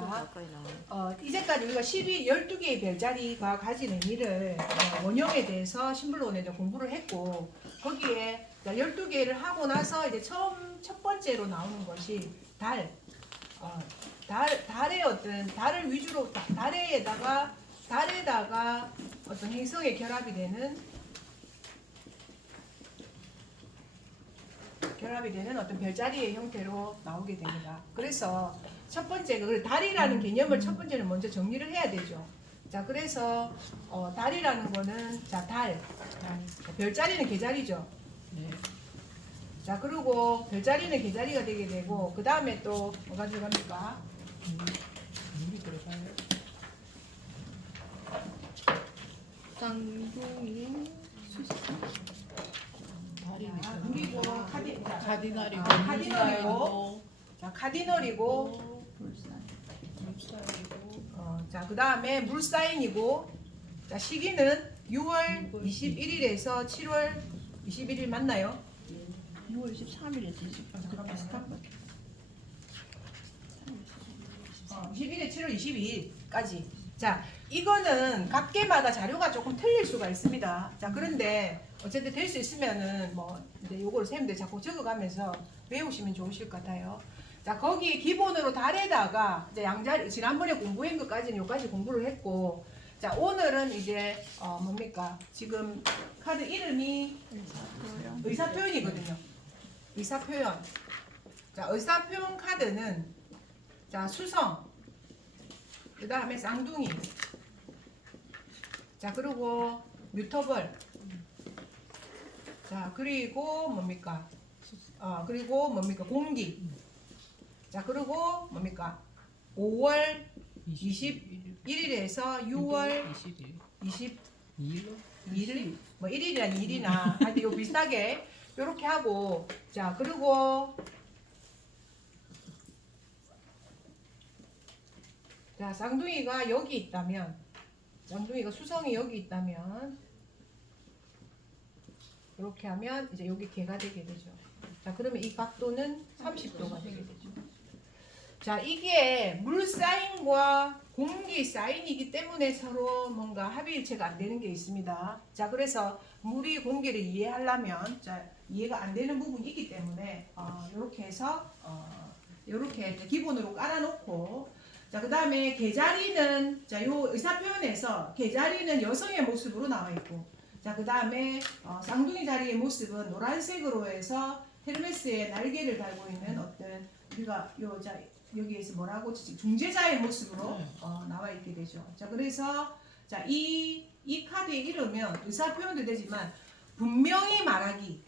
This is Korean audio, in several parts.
가까이 나오네. 이제까지 우리가 12개의 별자리가 가진 의미를 원형에 대해서 심블론에 공부를 했고, 거기에 12개를 하고 나서 이제 첫 번째로 나오는 것이 달의 어떤 달을 위주로 달에다가 어떤 행성의 결합이 되는 어떤 별자리의 형태로 나오게 됩니다. 그래서 첫 번째 그 달이라는 개념을 첫 번째는 먼저 정리를 해야 되죠. 자, 그래서 달이라는 거는 별자리는 개자리죠. 네. 자, 그리고 별자리는 개자리가 되게 되고, 그 다음에 또 뭐가 들어갑니까? 물이 들어가요. 쌍둥이 물이고 카디널이고 카디널이고, 자, 카디널이고, 물살이고 자, 그 다음에 물사인이고, 자, 시기는 6월 21일에서 7월 21일 맞나요? 6월 13일에 지식하고 잠깐만요. 비슷한 것 21일, 7월 22일까지. 자, 이거는 각 개마다 자료가 조금 틀릴 수가 있습니다. 자, 그런데 어쨌든 될 수 있으면은 뭐 이제 요걸 쌤들 자꾸 적어가면서 외우시면 좋으실 것 같아요. 자, 거기 기본으로 달에다가 이제 양자리 지난번에 공부한 것까지는 여기까지 공부를 했고, 자, 오늘은 이제 뭡니까? 지금 카드 이름이 의사표현이거든요. 의사표현. 자, 의사표현 카드는 자, 수성, 그 다음에 쌍둥이, 자, 그리고 뮤터벌, 자, 그리고 뭡니까? 공기, 자, 그리고 뭡니까? 5월 21일에서 6월 22일, 뭐 1일이란 2일이나 하여튼 요 비슷하게 요렇게 하고, 자, 그리고 자, 쌍둥이가 여기 있다면, 쌍둥이가 수성이 여기 있다면 이렇게 하면 이제 여기 개가 되게 되죠. 자, 그러면 이 각도는 30도가 되게 되죠. 자, 이게 물 사인과 공기 사인이기 때문에 서로 뭔가 합의일체가 안 되는 게 있습니다. 자, 그래서 물이 공기를 이해하려면, 자, 이해가 안 되는 부분이 있기 때문에 이렇게 해서 이렇게 기본으로 깔아놓고, 자, 그 다음에 개자리는, 자, 요 의사표현에서 개자리는 여성의 모습으로 나와 있고, 자, 그 다음에 쌍둥이 자리의 모습은 노란색으로 해서 헤르메스의 날개를 달고 있는 어떤 우리가 여기에서 뭐라고 중재자의 모습으로 나와 있게 되죠. 자, 그래서 자, 이 카드의 이름은 의사표현도 되지만 분명히 말하기.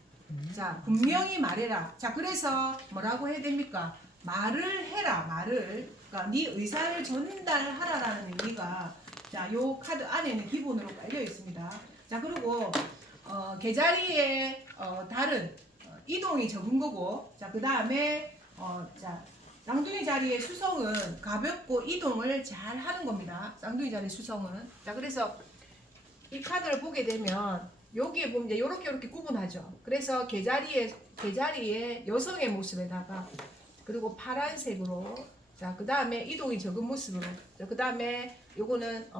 자, 분명히 말해라. 자, 그래서 뭐라고 해야 됩니까? 말을 해라. 말을. 그러니까 네 의사를 전달하라라는 의미가 자, 요 카드 안에는 기본으로 깔려 있습니다. 자, 그리고 개자리의 달은 이동이 적은 거고, 자, 그 다음에 자, 쌍둥이 자리의 수성은 가볍고 이동을 잘 하는 겁니다. 쌍둥이 자리 수성은. 자, 그래서 이 카드를 보게 되면 여기에 보면 이제 이렇게 구분하죠. 그래서 개자리의 여성의 모습에다가, 그리고 파란색으로, 자, 그 다음에 이동이 적은 모습으로, 자, 그 다음에 요거는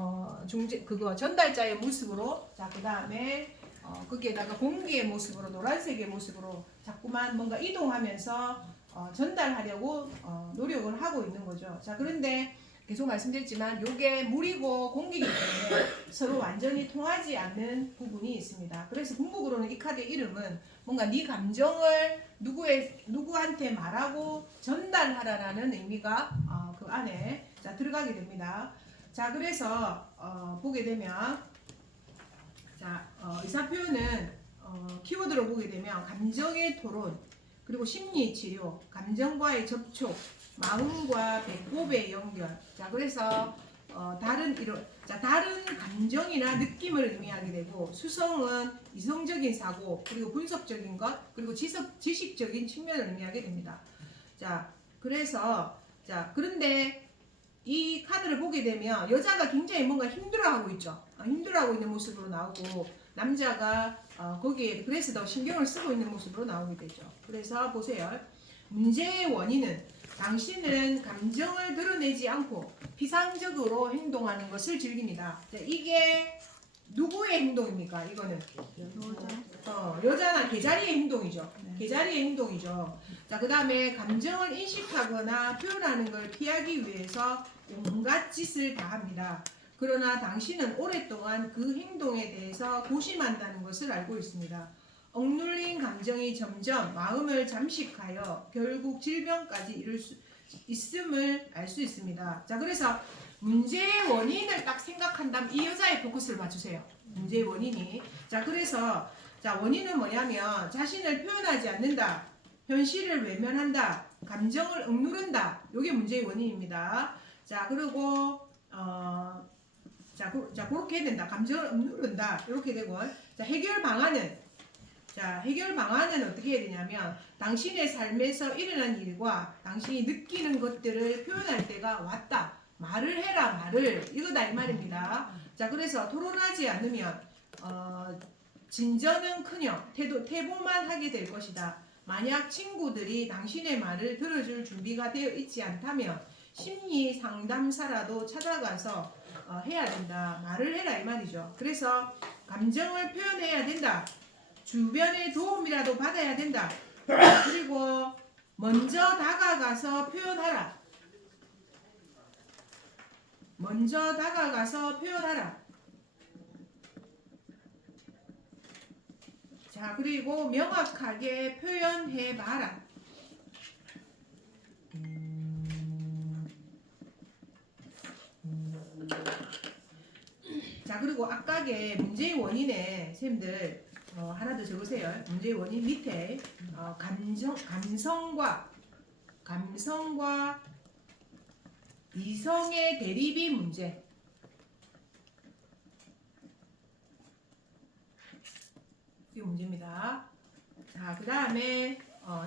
전달자의 모습으로, 자, 그 다음에 거기에다가 공기의 모습으로, 노란색의 모습으로 자꾸만 뭔가 이동하면서 전달하려고 노력을 하고 있는 거죠. 자, 그런데 계속 말씀드렸지만 요게 물이고 공기이기 때문에 서로 완전히 통하지 않는 부분이 있습니다. 그래서 궁극으로는 이 카드의 이름은 뭔가 네 감정을 누구한테 말하고 전달하라라는 의미가 그 안에 자, 들어가게 됩니다. 자, 그래서 보게 되면 자, 의사표현은 키워드로 보게 되면 감정의 토론, 그리고 심리치료, 감정과의 접촉, 마음과 배꼽의 연결. 자, 그래서 다른 감정이나 느낌을 의미하게 되고, 수성은 이성적인 사고, 그리고 분석적인 것, 그리고 지식적인 측면을 의미하게 됩니다. 자, 그래서 그런데 이 카드를 보게 되면 여자가 굉장히 뭔가 힘들어하고 있죠. 힘들어하고 있는 모습으로 나오고, 남자가 거기에 그래서 더 신경을 쓰고 있는 모습으로 나오게 되죠. 그래서 보세요. 문제의 원인은, 당신은 감정을 드러내지 않고 피상적으로 행동하는 것을 즐깁니다. 자, 이게 누구의 행동입니까? 이거는 여자나 개자리의 행동이죠. 네. 개자리의 행동이죠. 자, 그 다음에 감정을 인식하거나 표현하는 걸 피하기 위해서 온갖 짓을 다 합니다. 그러나 당신은 오랫동안 그 행동에 대해서 고심한다는 것을 알고 있습니다. 억눌린 감정이 점점 마음을 잠식하여 결국 질병까지 이를 수 있음을 알 수 있습니다. 자, 그래서 문제의 원인을 딱 생각한다면 이 여자의 포커스를 맞추세요. 문제의 원인이. 자, 그래서 자, 원인은 뭐냐면 자신을 표현하지 않는다, 현실을 외면한다, 감정을 억누른다. 이게 문제의 원인입니다. 자, 그리고 자, 그렇게 해야 된다. 감정을 억누른다. 이렇게 되고, 자, 해결 방안은 어떻게 해야 되냐면 당신의 삶에서 일어난 일과 당신이 느끼는 것들을 표현할 때가 왔다. 말을 해라, 말을. 이거다 이 말입니다. 자, 그래서 토론하지 않으면 진전은커녕 태보만 하게 될 것이다. 만약 친구들이 당신의 말을 들어줄 준비가 되어 있지 않다면 심리 상담사라도 찾아가서 해야 된다. 말을 해라 이 말이죠. 그래서 감정을 표현해야 된다. 주변의 도움이라도 받아야 된다. 그리고 먼저 다가가서 표현하라. 먼저 다가가서 표현하라. 자, 그리고 명확하게 표현해봐라. 자, 그리고 아까의 문제의 원인에 쌤들 하나 더 적으세요. 문제의 원인 밑에 감성과 이성의 대립이 문제. 이게 문제입니다. 자, 그 다음에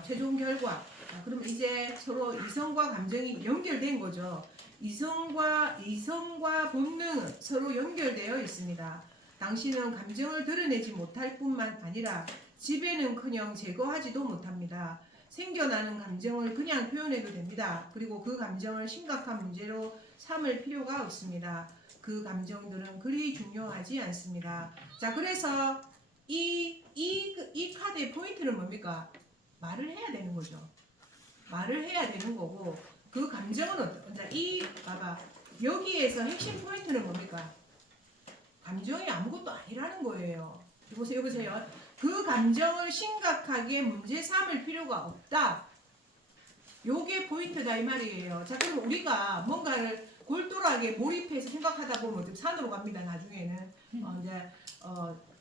최종 결과. 자, 그러면 이제 서로 이성과 감정이 연결된 거죠. 이성과 본능은 서로 연결되어 있습니다. 당신은 감정을 드러내지 못할 뿐만 아니라 지배는커녕 제거하지도 못합니다. 생겨나는 감정을 그냥 표현해도 됩니다. 그리고 그 감정을 심각한 문제로 삼을 필요가 없습니다. 그 감정들은 그리 중요하지 않습니다. 자, 그래서 이 카드의 포인트는 뭡니까? 말을 해야 되는 거죠. 말을 해야 되는 거고, 그 감정은 봐봐. 여기에서 핵심 포인트는 뭡니까? 감정이 아무것도 아니라는 거예요. 여보세요. 그 감정을 심각하게 문제 삼을 필요가 없다. 요게 포인트다 이 말이에요. 자, 그럼 우리가 뭔가를 골똘하게 몰입해서 생각하다 보면 산으로 갑니다. 나중에는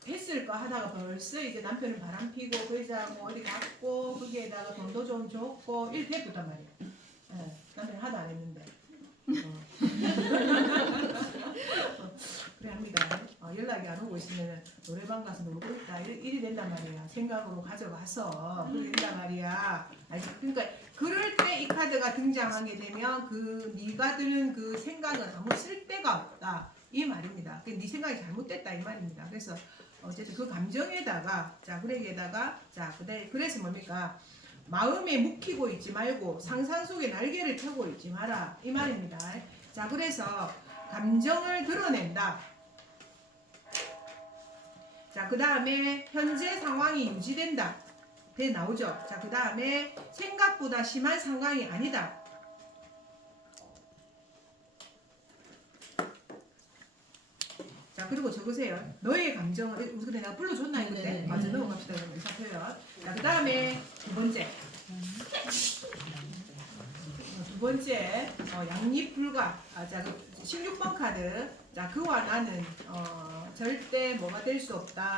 했을까 하다가 벌써 이제 남편은 바람 피고 그 여자하고 어디 갔고 거기에다가 돈도 좀 줬고 이렇게 해두단 말이에요. 네, 남편이 하도 안 했는데. 그래 합니다. 연락이 안 오고 있으면 노래방 가서 놀고 있다 이리 된단 말이야. 생각으로 가져가서 그래 된단 말이야. 그러니까 그럴 때 이 카드가 등장하게 되면 그 네가 드는 그 생각은 아무 쓸데가 없다 이 말입니다. 네 생각이 잘못됐다 이 말입니다. 그래서 어쨌든 그 감정에다가 그래서 뭡니까? 마음에 묵히고 있지 말고 상상 속에 날개를 펴고 있지 마라 이 말입니다. 자, 그래서 감정을 드러낸다. 자, 그 다음에 현재 상황이 유지된다. 나오죠. 자, 그 다음에 생각보다 심한 상황이 아니다. 자, 그리고 적으세요. 너의 감정을 그래 내가 불러줬나 이건데 맞아 넘어갑시다. 의사표현. 자, 그 다음에 두 번째 양립불가. 자, 16번 카드. 자, 그와 나는 절대 뭐가 될 수 없다.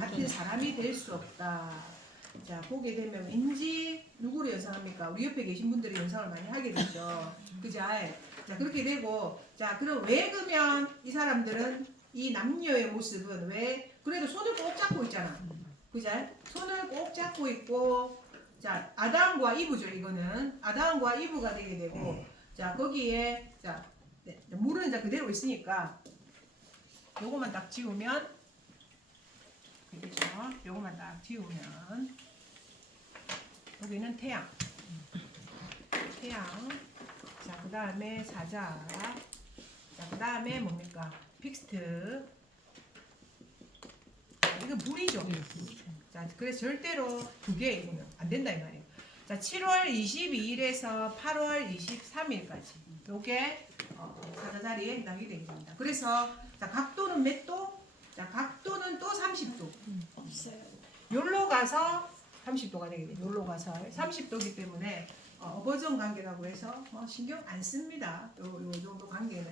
같은 사람이 될 수 없다. 자, 보게 되면 왠지 누구를 연상합니까? 우리 옆에 계신 분들이 연상을 많이 하게 되죠. 그죠? 자, 그렇게 되고, 자, 그럼 왜 그러면 이 사람들은 이 남녀의 모습은 왜 그래도 손을 꼭 잡고 있잖아. 그죠? 손을 꼭 잡고 있고, 자, 아담과 이브죠. 이거는 아담과 이브가 되게 되고, 자, 거기에 자, 물은 이제 그대로 있으니까 요거만 딱 지우면 그렇죠. 요거만 딱 지우면 여기는 태양. 태양. 자, 그 다음에 사자. 자, 그 다음에 뭡니까? 픽스트. 자, 이거 물이죠. 자, 그래서 절대로 두 개 이거는 안 된다 이 말이에요. 자, 7월 22일에서 8월 23일까지 요게 사자 자리에 해당이 됩니다. 그래서 자, 각도는 몇 도? 자, 각도는 또 30도. 없어요. 요로 가서 30도가 되게 돼요. 요로 가서 30도기 때문에 어버전 관계라고 해서 신경 안 씁니다. 요 정도 관계는.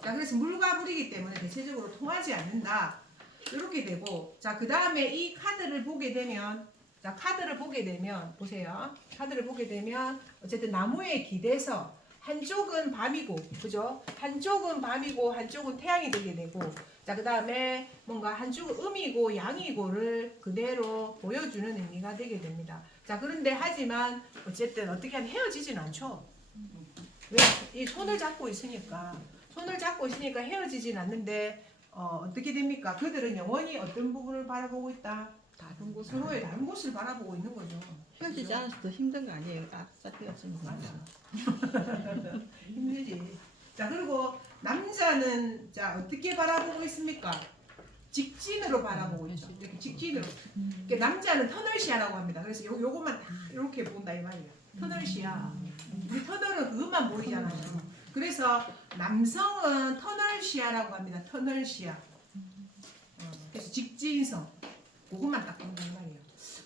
자, 그래서 물과 불이기 때문에 대체적으로 통하지 않는다. 이렇게 되고, 자, 그 다음에 이 카드를 보게 되면, 자, 카드를 보게 되면, 보세요. 카드를 보게 되면, 어쨌든 나무에 기대서, 한쪽은 밤이고, 그죠? 한쪽은 밤이고, 한쪽은 태양이 되게 되고, 자, 그 다음에 뭔가 한쪽은 음이고, 양이고를 그대로 보여주는 의미가 되게 됩니다. 자, 그런데 하지만, 어쨌든 어떻게 하면 헤어지진 않죠. 왜? 이 손을 잡고 있으니까. 손을 잡고 있으니까 헤어지진 않는데, 어떻게 됩니까? 그들은 영원히 어떤 부분을 바라보고 있다? 다른 곳 서로의 다른 곳을 바라보고 있는 거죠. 헤어지지 않아서 더 힘든 거 아니에요? 아싸 헤어지는 거. 맞아. 힘들지. 자, 그리고 남자는 자 어떻게 바라보고 있습니까? 직진으로 바라보고 있죠. 이렇게 직진으로. 그러니까 남자는 터널시야라고 합니다. 그래서 요것만 다 이렇게 본다 이 말이야. 터널시야. 우리 터널은 그것만 보이잖아요. 그래서 남성은 터널시야라고 합니다. 터널시야. 그래서 직진성. 그것만 딱 본다 이 말이에요.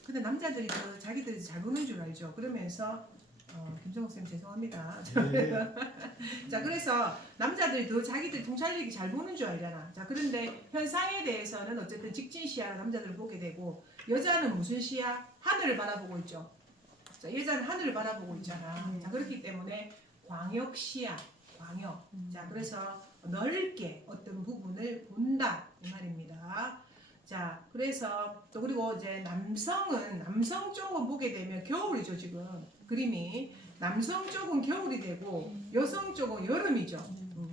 근데 남자들이 자기들이 잘 보는 줄 알죠. 그러면서 김정욱 쌤 죄송합니다. 네. 자, 그래서 남자들이 더 자기들 통찰력이 잘 보는 줄 알잖아. 자, 그런데 현상에 대해서는 어쨌든 직진 시야로 남자들을 보게 되고, 여자는 무슨 시야? 하늘을 바라보고 있죠. 자, 여자는 하늘을 바라보고 있잖아. 자, 그렇기 때문에 광역 시야, 광역. 자, 그래서 넓게 어떤 부분을 본다 이 말입니다. 자, 그래서 또 그리고 이제 남성은 남성 쪽을 보게 되면 겨울이죠 지금 그림이. 남성 쪽은 겨울이 되고 여성 쪽은 여름이죠.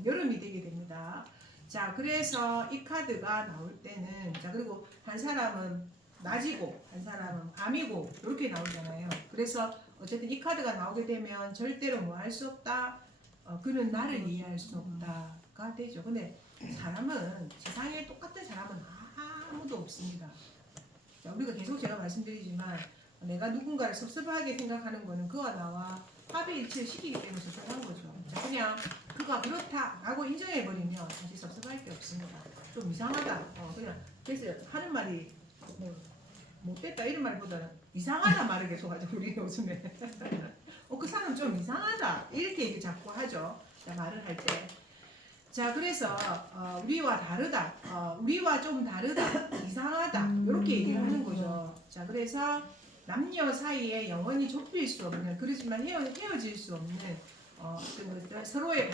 여름이 되게 됩니다. 자, 그래서 이 카드가 나올 때는 자, 그리고 한 사람은 낮이고 한 사람은 밤이고 이렇게 나오잖아요. 그래서 어쨌든 이 카드가 나오게 되면 절대로 뭐 할 수 없다. 그는 나를 이해할 수 없다가 되죠. 근데 사람은 세상에 똑같은 사람은 아무도 없습니다. 자, 우리가 계속 제가 말씀드리지만 내가 누군가를 섭섭하게 생각하는 거는 그와 나와 합의일치를 시키기 때문에 섭섭한 거죠. 자, 그냥 그가 그렇다라고 인정해버리면 사실 섭섭할 게 없습니다. 좀 이상하다. 그냥 그래서 하는 말이 뭐 못됐다 이런 말보다는 이상하다 말을 계속 하죠. 우리 요즘에. 그 사람 좀 이상하다 이렇게 얘기 자꾸 하죠. 자, 말을 할 때. 자, 그래서 우리와 다르다, 우리와 좀 다르다, 이상하다 이렇게 얘기를 하는 거죠. 자, 그래서 남녀 사이에 영원히 좁힐 수 없는, 그렇지만 헤어질 수 없는 서로의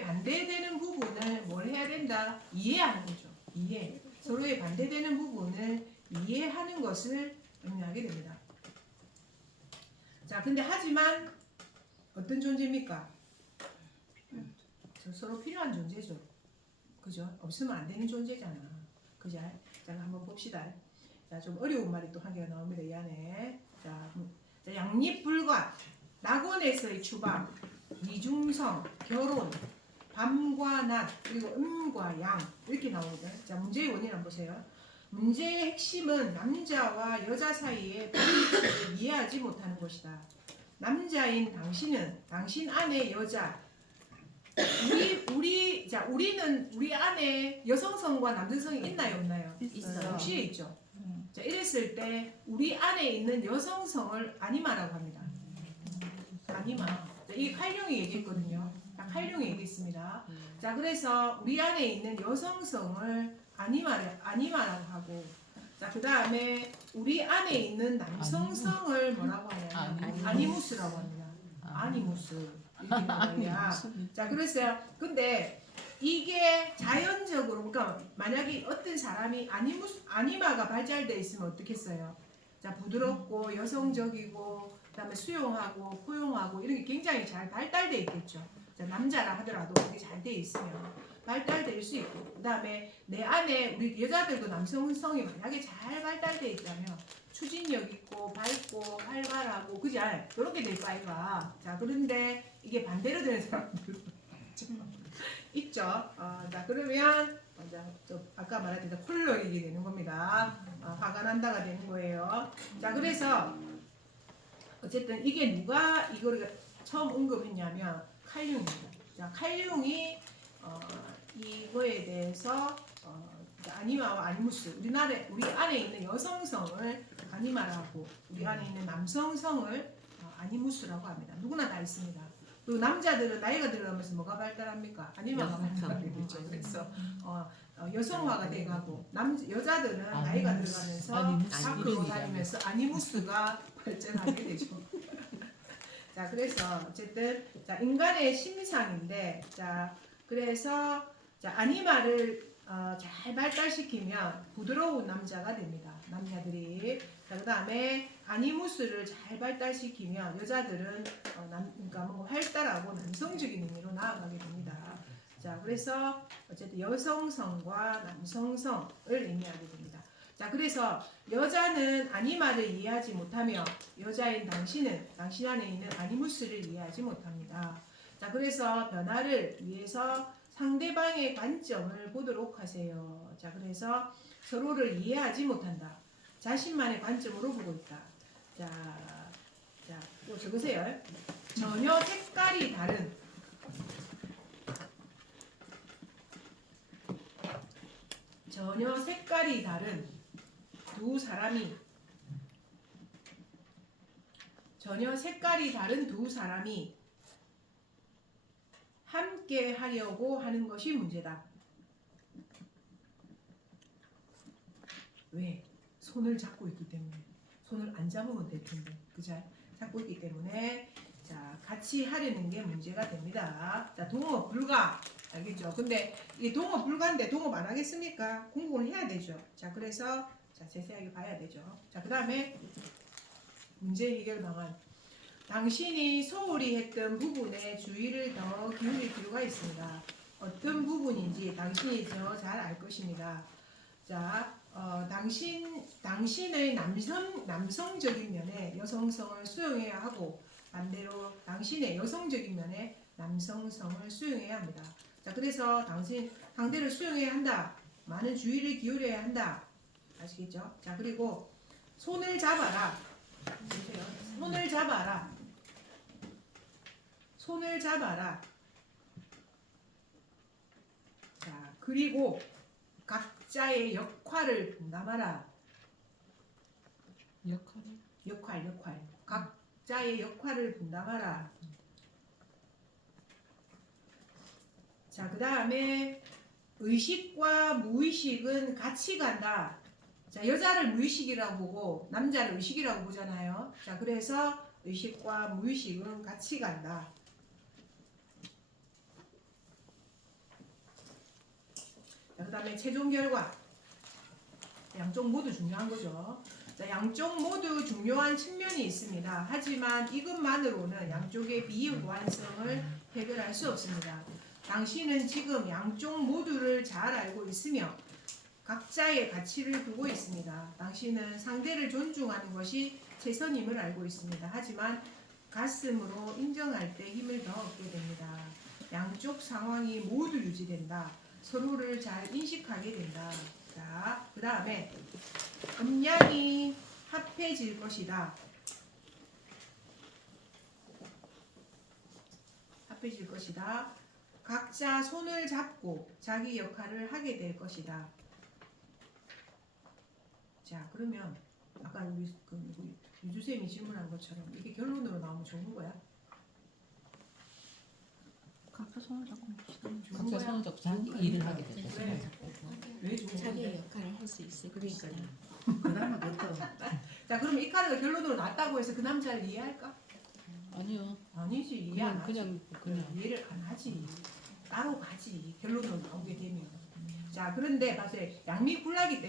반대되는 부분을 뭘 해야 된다? 이해하는 거죠. 이해. 서로의 반대되는 부분을 이해하는 것을 의미하게 됩니다. 자, 근데 하지만 어떤 존재입니까? 서로 필요한 존재죠. 그죠? 없으면 안 되는 존재잖아. 그죠? 자, 한번 봅시다. 자, 좀 어려운 말이 또 한 개가 나옵니다. 이 안에. 자, 양립불관, 낙원에서의 추방, 이중성, 결혼, 밤과 낮, 그리고 음과 양 이렇게 나오거든요. 자, 문제의 원인 한번 보세요. 문제의 핵심은 남자와 여자 사이에 본질을 이해하지 못하는 것이다. 남자인 당신은 당신 안에 여자, 우리는 우리 안에 여성성과 남성성이 있나요, 없나요? 있어요. 동시에 있죠. 자, 이랬을 때 우리 안에 있는 여성성을 아니마라고 합니다. 아니마. 자, 이게 칼륨이 얘기했거든요. 자, 칼륨이 얘기했습니다. 자, 그래서 우리 안에 있는 여성성을 아니마라고 하고, 자, 그 다음에 우리 안에 있는 남성성을 뭐라고 하냐면 아니무스라고 합니다. 아니무스. 이렇게 나와야. 자, 그래서 근데 이게 자연적으로, 그러니까 만약에 어떤 사람이 아니마가 발달되어 있으면 어떻겠어요? 자, 부드럽고 여성적이고 그다음에 수용하고 포용하고 이런 게 굉장히 잘 발달돼 있겠죠. 자, 남자라 하더라도 그게 잘 돼 있으면 발달될 수 있고, 그다음에 내 안에 우리 여자들도 남성성이 만약에 잘 발달돼 있다면 추진력 있고 밝고 활발하고 그지 않아요? 그렇게 될 거아이가. 자, 그런데 이게 반대로 되는 사람들 있죠. 자, 그러면 아까 말했던 콜록이 되는 겁니다. 화가 난다가 되는 거예요. 자, 그래서 어쨌든 이게 누가 이거를 처음 언급했냐면 칼융입니다. 자, 칼융이 이거에 대해서 아니마와 아니무스, 우리 안에 있는 여성성을 아니마라고, 우리 안에 있는 남성성을 아니무스라고 합니다. 누구나 다 있습니다. 또 남자들은 나이가 들어가면서 뭐가 발달합니까? 아니마가 발달하게 되죠. 그래서 여성화가 돼가고 여자들은 나이가 들어가면서 밖으로 다니면서 아니무스가 발전하게 되죠. 자, 그래서 어쨌든 자, 인간의 심상인데, 자, 그래서 자, 아니마를 잘 발달시키면 부드러운 남자가 됩니다. 남자들이. 자, 그다음에 아니무스를 잘 발달시키면 여자들은 그러니까 뭔가 활달하고 남성적인 의미로 나아가게 됩니다. 자, 그래서 어쨌든 여성성과 남성성을 의미하게 됩니다. 자, 그래서 여자는 아니마를 이해하지 못하며 여자인 당신 안에 있는 아니무스를 이해하지 못합니다. 자, 그래서 변화를 위해서 상대방의 관점을 보도록 하세요. 자, 그래서 서로를 이해하지 못한다. 자신만의 관점으로 보고 있다. 자, 또 적으세요. 전혀 색깔이 다른 두 사람이 함께 하려고 하는 것이 문제다. 왜? 손을 잡고 있기 때문에. 손을 안 잡으면 될 텐데. 그죠? 잡고 있기 때문에 자, 같이 하려는 게 문제가 됩니다. 자, 동업 불가. 알겠죠? 근데 이 동업 불가인데 동업 안 하겠습니까? 공부를 해야 되죠. 자, 그래서 자, 세세하게 봐야 되죠. 자, 그다음에 문제 해결 방안. 당신이 소홀히 했던 부분에 주의를 더 기울일 필요가 있습니다. 어떤 부분인지 당신이 더 잘 알 것입니다. 자, 당신의 남성적인 면에 여성성을 수용해야 하고 반대로 당신의 여성적인 면에 남성성을 수용해야 합니다. 자, 그래서 당신 상대를 수용해야 한다. 많은 주의를 기울여야 한다. 아시겠죠? 자, 그리고 손을 잡아라. 보세요. 손을 잡아라. 자, 그리고 각자의 역할을 분담하라. 역할. 각자의 역할을 분담하라. 자, 그 다음에 의식과 무의식은 같이 간다. 자, 여자를 무의식이라고 보고 남자를 의식이라고 보잖아요. 자, 그래서 의식과 무의식은 같이 간다. 자, 그 다음에 최종 결과. 양쪽 모두 중요한 거죠. 자, 양쪽 모두 중요한 측면이 있습니다. 하지만 이것만으로는 양쪽의 비무관성을 해결할 수 없습니다. 당신은 지금 양쪽 모두를 잘 알고 있으며 각자의 가치를 두고 있습니다. 당신은 상대를 존중하는 것이 최선임을 알고 있습니다. 하지만 가슴으로 인정할 때 힘을 더 얻게 됩니다. 양쪽 상황이 모두 유지된다. 서로를 잘 인식하게 된다. 자, 그 다음에 음양이 합해질 것이다. 각자 손을 잡고 자기 역할을 하게 될 것이다. 자, 그러면 아까 우리 유주쌤이 질문한 것처럼 이게 결론으로 나오면 좋은 거야? 각자 손을 잡고 각자 손을 잡고 자기 일을 하게 되죠. 왜 좋은 자기 건데? 역할을 할 수 있을 그러니까요. 것이다. 그나마 그것도 자, 그럼 이 카드가 결론으로 났다고 해서 그 남자를 이해할까? 아니요. 아니지, 이해 안 하지. 그냥 이해를 안 하지. 따로 가지. 결론으로 나오게 되면. 자, 그런데 봐세요. 양립불가기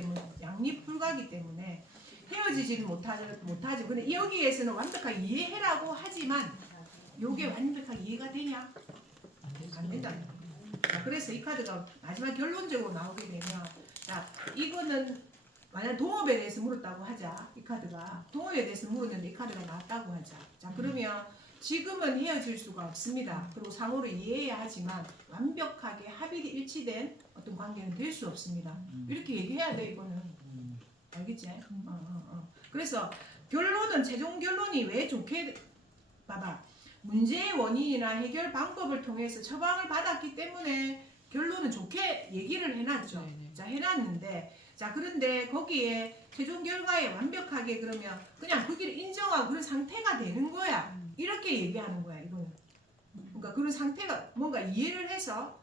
때문에 헤어지지는 못하죠. 근데 여기에서는 완벽하게 이해해라고 하지만 요게 완벽하게 이해가 되냐? 안 된다. 자, 그래서 이 카드가 마지막 결론적으로 나오게 되면 자, 이거는 만약 동업에 대해서 물었다고 하자. 이 카드가 동업에 대해서 물었는데 이 카드가 나왔다고 하자. 자, 그러면 지금은 헤어질 수가 없습니다. 그리고 상호를 이해해야 하지만 완벽하게 합의가 일치된 어떤 관계는 될 수 없습니다. 이렇게 얘기해야 돼 이거는. 알겠지? 그래서 결론은 최종 결론이 왜 좋게 봐봐. 문제의 원인이나 해결 방법을 통해서 처방을 받았기 때문에 결론은 좋게 얘기를 해놨죠. 네네. 자, 해놨는데 자, 그런데 거기에 최종 결과에 완벽하게 그러면 그냥 그 길을 인정하고 그런 상태가 되는 거야. 이렇게 얘기하는 거야, 이거는. 그러니까 그런 상태가 뭔가 이해를 해서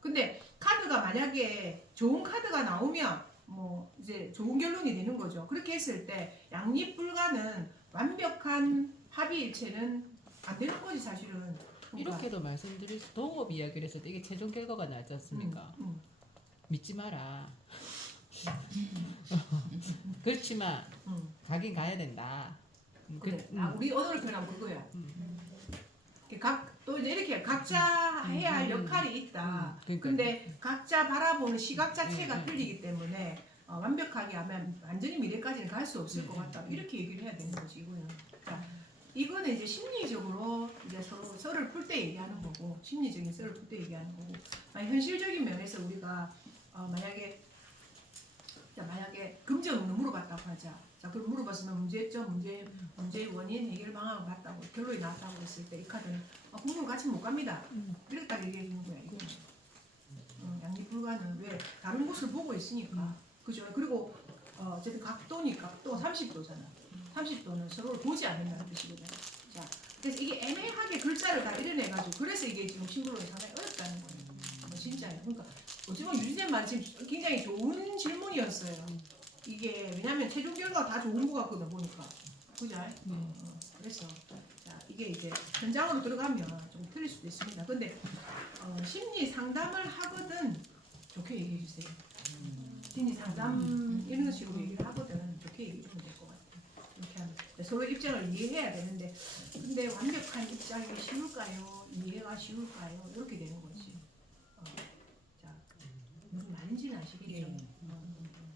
근데 카드가 만약에 좋은 카드가 나오면 뭐 이제 좋은 결론이 되는 거죠. 그렇게 했을 때 양립불가는 완벽한 합의일체는 안 되는 거지 사실은. 그러니까. 이렇게도 말씀드릴 수 동업 이야기를 했을 때 이게 최종 결과가 나지 않습니까? 믿지 마라. 그렇지만 가긴 가야 된다. 그래. 우리 언어를 표현하면 그거야. 또 이제 이렇게 각자 해야 할 역할이 있다. 그러니까. 근데 각자 바라보는 시각 자체가 틀리기 때문에 완벽하게 하면 완전히 미래까지는 갈 수 없을 것 같다. 이렇게 얘기를 해야 되는 거지 이거는. 그러니까 이거는 이제 심리적으로 이제 서로를 풀 때 얘기하는 거고 심리적인 썰을 풀 때 얘기하는 거고 현실적인 면에서 우리가 만약에 금전운을 물어봤다고 하자. 자, 그럼 물어봤으면 문제의 원인 해결 방안을 봤다고 결론이 나왔다고 했을 때 이 카드는 국물 같이 못 갑니다. 이렇게 딱 얘기해 주는 거야. 이거 양립불가는 왜 다른 곳을 보고 있으니까 그죠? 그리고 어쨌든 각도니까 또 30도잖아. 30도는 서로를 보지 않는다는 뜻이거든. 자, 그래서 이게 애매하게 글자를 다 이뤄내가지고 그래서 이게 지금 심부름이 상당히 어렵다는 거예요. 진짜요. 그러니까 어찌 보면 유진쌤 말 지금 굉장히 좋은 질문이었어요. 이게 왜냐면 최종 결과가 다 좋은 거 같거든 보니까. 그죠? 그래서 자, 이게 이제 현장으로 들어가면 좀 틀릴 수도 있습니다. 근데 심리 상담을 하거든 좋게 얘기해 주세요. 심리 상담 이런 식으로 얘기를 하거든 좋게 얘기해 주면 될 것 같아요. 이렇게 하면 서로 입장을 이해해야 되는데 근데 완벽한 입장이 쉬울까요? 이해가 쉬울까요? 이렇게 되는 거지. 자, 무슨 말인지는 아시겠죠?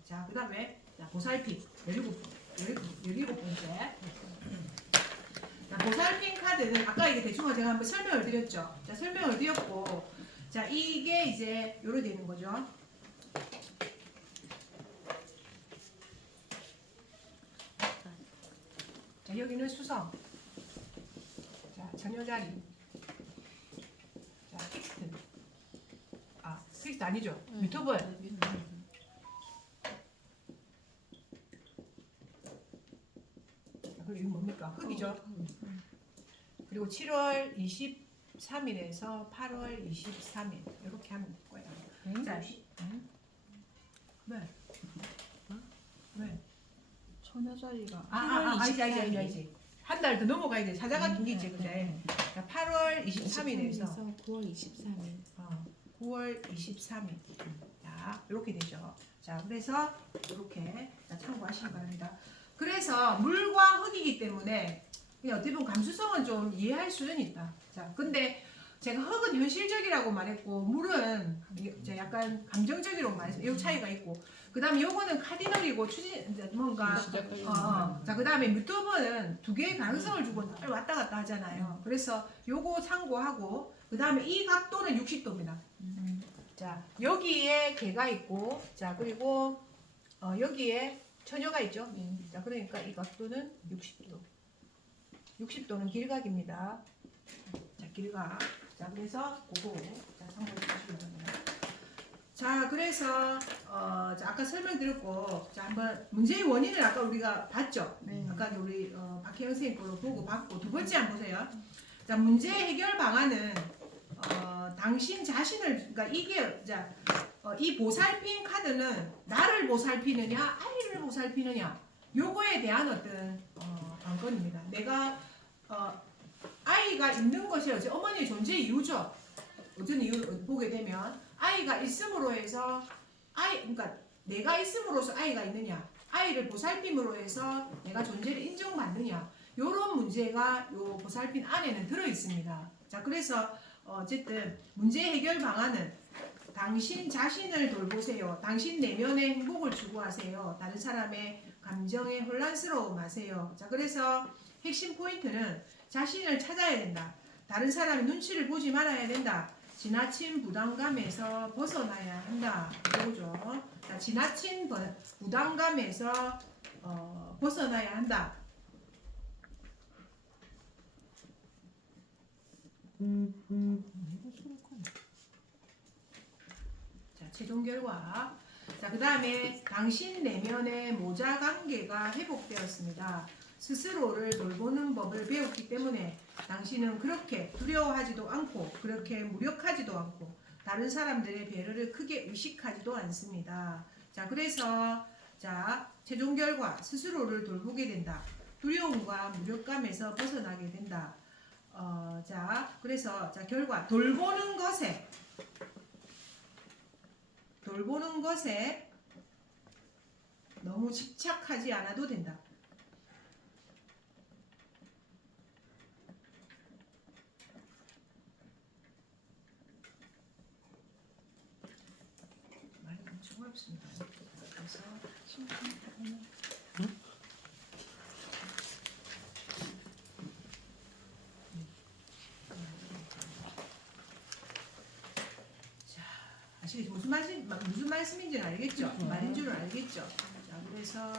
자, 그 다음에 보살핌 17번째. 자, 보살핌 카드는 아까 이게 대충 제가 한번 설명을 드렸죠. 자, 설명을 드렸고, 자, 이게 이제 요렇게 되는 거죠. 자, 여기는 수성. 자, 전여자리. 자, 픽스트. 픽스트 아니죠? 유튜브. 그리고 이거 뭡니까? 흙이죠. 그리고 7월 23일에서 8월 23일 이렇게 하면 될 거예요. 자, 왜? 처녀자리가 알지. 한 달 더 넘어가야 돼. 찾아가는 게 있지, 그제? 8월 23일에서 9월 23일. 9월 23일. 자, 이렇게 되죠. 자, 그래서 이렇게 참고하시기 바랍니다. 그래서 물과 흙이기 때문에 그냥 어떻게 보면 감수성은 좀 이해할 수는 있다. 자, 근데 제가 흙은 현실적이라고 말했고 물은 이제 약간 감정적이라고 말했어요. 이 차이가 있고 그 다음에 요거는 카디널이고 추진 뭔가 자, 그 다음에 뮤터버는 두 개의 가능성을 주고 왔다 갔다 하잖아요. 그래서 요거 참고하고 그 다음에 이 각도는 60도입니다. 자, 여기에 개가 있고 자, 그리고 여기에 처녀가 있죠. 자, 그러니까 이 각도는 60도. 60도는 길각입니다. 자, 길각. 자, 그래서 그거 자, 참고해 주시면 됩니다. 자, 그래서 자, 아까 설명드렸고 자, 한번 문제의 원인을 아까 우리가 봤죠. 아까 우리 박혜영 선생님 걸로 보고 봤고 두 번째 한번 보세요. 자, 문제 해결 방안은 당신 자신을 그러니까 이게 자, 이 보살핌 카드는 나를 보살피느냐 아이를 보살피느냐 요거에 대한 어떤 관건입니다. 내가 아이가 있는 것이 어머니의 존재 이유죠. 어떤 이유를 보게 되면 아이가 있음으로 해서 그러니까 내가 있음으로써 아이가 있느냐 아이를 보살핌으로 해서 내가 존재를 인정받느냐 이런 문제가 요 보살핌 안에는 들어 있습니다. 자 그래서 어쨌든 문제 해결 방안은 당신 자신을 돌보세요. 당신 내면의 행복을 추구하세요. 다른 사람의 감정에 혼란스러워 마세요. 자 그래서 핵심 포인트는 자신을 찾아야 된다. 다른 사람의 눈치를 보지 말아야 된다. 지나친 부담감에서 벗어나야 한다. 이거죠. 자, 지나친 부담감에서 벗어나야 한다. 자, 최종 결과. 자, 그 다음에 당신 내면의 모자 관계가 회복되었습니다. 스스로를 돌보는 법을 배웠기 때문에 당신은 그렇게 두려워하지도 않고 그렇게 무력하지도 않고 다른 사람들의 배려를 크게 의식하지도 않습니다. 자, 그래서 자, 최종 결과 스스로를 돌보게 된다. 두려움과 무력감에서 벗어나게 된다. 자, 그래서 자, 결과 돌보는 것에 너무 집착하지 않아도 된다. 말이 엄청 어렵습니다. 그래서 아시겠죠? 무슨 말씀인지는 알겠죠? 말인 줄은 알겠죠? 자, 그래서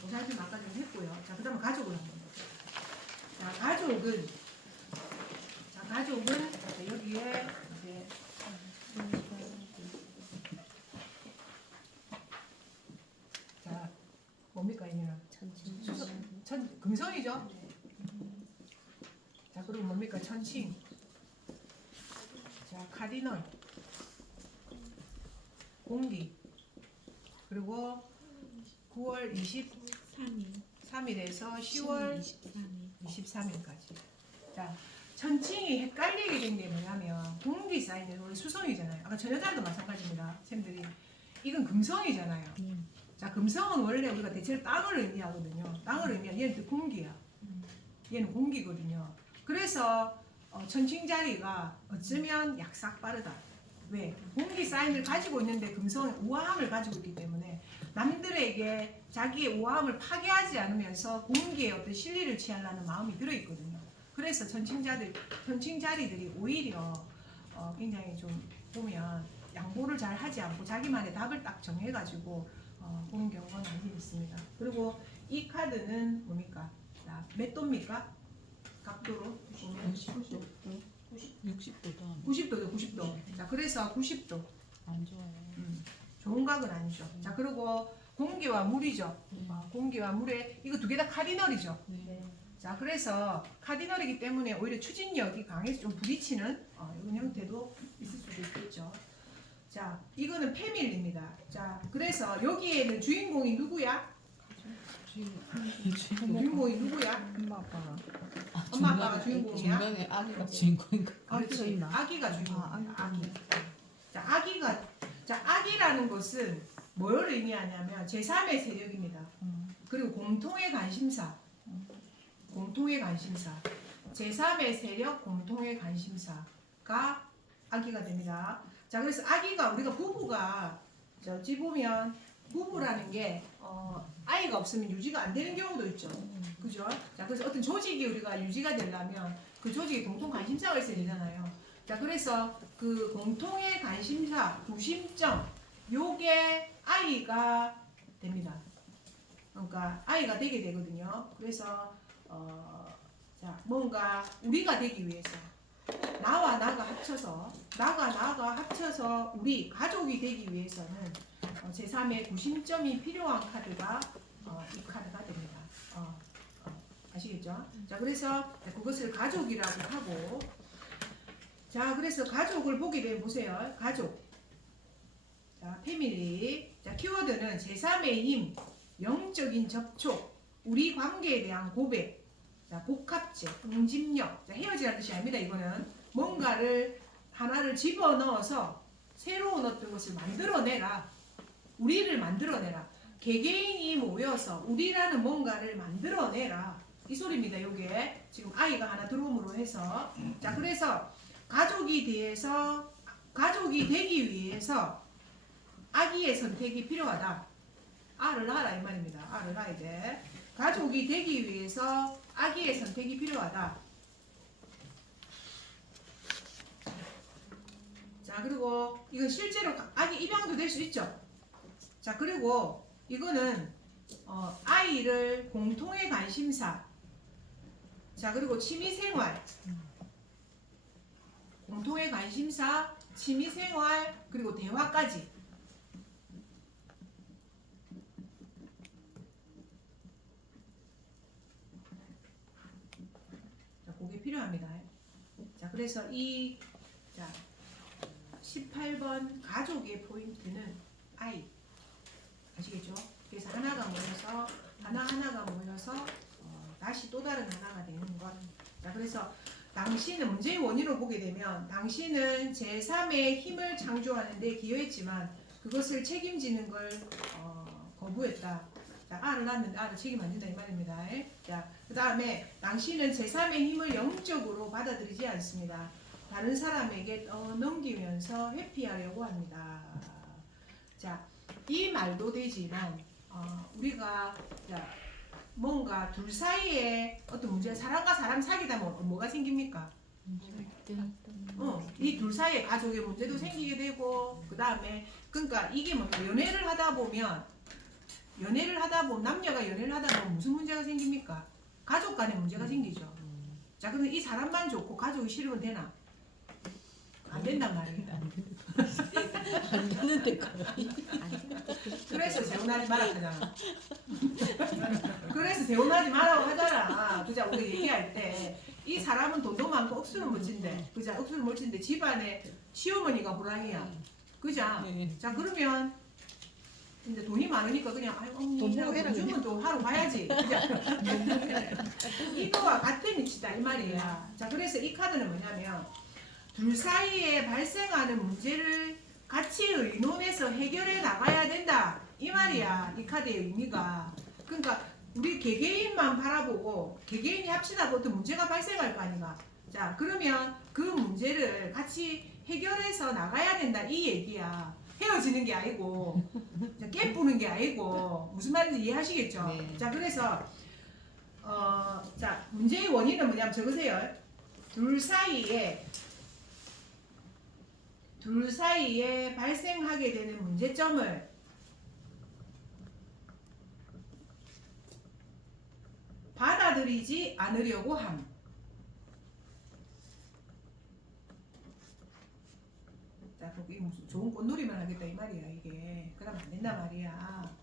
보살핌 아까 좀 했고요. 자, 그다음에 가족을 한번 볼게요. 자, 가족은 여기에 이제 자, 뭡니까 얘는? 금성이죠? 자, 그리고 뭡니까? 천칭. 자, 카디널. 공기. 그리고 9월 23일에서 10월 23일까지. 자, 천칭이 헷갈리게 된 게 뭐냐면 공기 사인은 원래 수성이잖아요. 아까 전여자도 마찬가지입니다. 쌤들이 이건 금성이잖아요. 자, 금성은 원래 우리가 대체로 땅을 의미하거든요. 땅을 의미하는 얘는 또 공기야. 얘는 공기거든요. 그래서 천칭 자리가 어쩌면 약삭 빠르다. 왜? 공기 사인을 가지고 있는데 금성은 우아함을 가지고 있기 때문에 남들에게 자기의 우아함을 파괴하지 않으면서 공기의 어떤 실리를 취하려는 마음이 들어있거든요. 그래서 천칭 자리들이 오히려 굉장히 좀 보면 양보를 잘 하지 않고 자기만의 답을 딱 정해가지고 보는 경우가 많이 있습니다. 그리고 이 카드는 뭡니까? 자, 몇 도입니까? 각도로 보면 60도도 90도죠. 자, 그래서 90도. 안 좋아요. 좋은 각은 아니죠. 자, 그리고 공기와 물이죠. 공기와 물에 이거 두 개 다 카디널이죠. 네. 자, 그래서 카디널이기 때문에 오히려 추진력이 강해서 좀 부딪히는 이런 형태도 있을 수도 있겠죠. 자, 이거는 패밀리입니다. 자, 그래서 여기에는 주인공이 누구야? 주인공이 누구야? 엄마 아빠가. 엄마 아빠가 주인공이야? 중간에 아기가 주인공인가? 그렇지. 있나? 아기가 주인공이야. 아, 아기. 자, 아기라는 것은 뭘 의미하냐면 제3의 세력입니다. 그리고 공통의 관심사. 제3의 세력 공통의 관심사가 아기가 됩니다. 자, 그래서 아기가 우리가 부부가 어찌 보면 부부라는 게 아이가 없으면 유지가 안 되는 경우도 있죠. 그죠? 자, 그래서 어떤 조직이 우리가 유지가 되려면 그 조직에 공통 관심사가 있어야 되잖아요. 자, 그래서 그 공통의 관심사, 구심점, 요게 아이가 됩니다. 그러니까 아이가 되게 되거든요. 그래서 자, 뭔가 우리가 되기 위해서 나와 나가 합쳐서 우리 가족이 되기 위해서는 제3의 구심점이 필요한 카드가 이 카드가 됩니다. 아시겠죠? 자, 그래서 그것을 가족이라고 하고, 자, 그래서 가족을 보게 되면 보세요. 가족. 자, 패밀리. 자, 키워드는 제3의 힘, 영적인 접촉, 우리 관계에 대한 고백, 자, 복합체, 응집력. 자, 헤어지라는 뜻이 아닙니다. 이거는 뭔가를 하나를 집어넣어서 새로운 어떤 것을 만들어내라. 우리를 만들어내라. 개개인이 모여서 우리라는 뭔가를 만들어내라 이 소리입니다. 요게 지금 아이가 하나 들어옴으로 해서 자 그래서 가족이 되기 위해서 아기의 선택이 필요하다. 아를 낳아라 이 말입니다. 아를 낳아야 돼. 가족이 되기 위해서 아기의 선택이 필요하다. 자 그리고 이건 실제로 아기 입양도 될 수 있죠. 자 그리고 이거는 아이를 공통의 관심사 자 그리고 취미생활 공통의 관심사 취미생활 그리고 대화까지 자 그게 필요합니다. 자 그래서 자 18번 가족의 포인트는 아이 아시겠죠? 그래서 하나가 모여서 다시 또 다른 하나가 되는 것. 자 그래서 당신은 문제의 원인을 보게 되면 당신은 제3의 힘을 창조하는 데 기여했지만 그것을 책임지는 걸 거부했다. 자 R을 낳는데 R을 책임 안 진다 이 말입니다. 자 그 다음에 당신은 제3의 힘을 영적으로 받아들이지 않습니다. 다른 사람에게 넘기면서 회피하려고 합니다. 자, 이 말도 되지만 우리가 뭔가 둘 사이에 어떤 문제, 사람과 사람 사귀다 뭐가 생깁니까? 이 둘 사이에 가족의 문제도 생기게 되고 그 다음에 그러니까 이게 뭐 연애를 하다 보면 남녀가 연애를 하다 보면 무슨 문제가 생깁니까? 가족 간에 문제가 생기죠. 자, 그러면 이 사람만 좋고 가족이 싫으면 되나? 안 된단 말이에요. 안 되는데 거의. 그래서 재혼하지 말라 하잖아. 그래서 재혼하지 말라고 하잖아. 그자 우리가 얘기할 때 이 사람은 돈도 많고 억수는 멋진데, 그자 억수는 멋진데 집안에 시어머니가 불황이야. 그자. 네. 자 그러면 근데 돈이 많으니까 그냥 아유 돈 언니 보고 해라, 돈 주면 또 하러 가야지. 그자. 이거와 같은 이치다 이 말이야. 자 그래서 이 카드는 뭐냐면. 둘 사이에 발생하는 문제를 같이 의논해서 해결해 나가야 된다 이 말이야. 이 카드의 의미가. 그러니까 우리 개개인만 바라보고 개개인이 합치다 보면 문제가 발생할 거 아닌가. 자 그러면 그 문제를 같이 해결해서 나가야 된다 이 얘기야. 헤어지는 게 아니고 깨부는 게 아니고 무슨 말인지 이해하시겠죠. 네. 자 그래서 자 문제의 원인은 뭐냐면 적으세요. 둘 사이에 발생하게 되는 문제점을 받아들이지 않으려고 함. 자, 이게 무슨 좋은 꽃놀이만 하겠다 이 말이야 이게. 그러면 안 된단 말이야.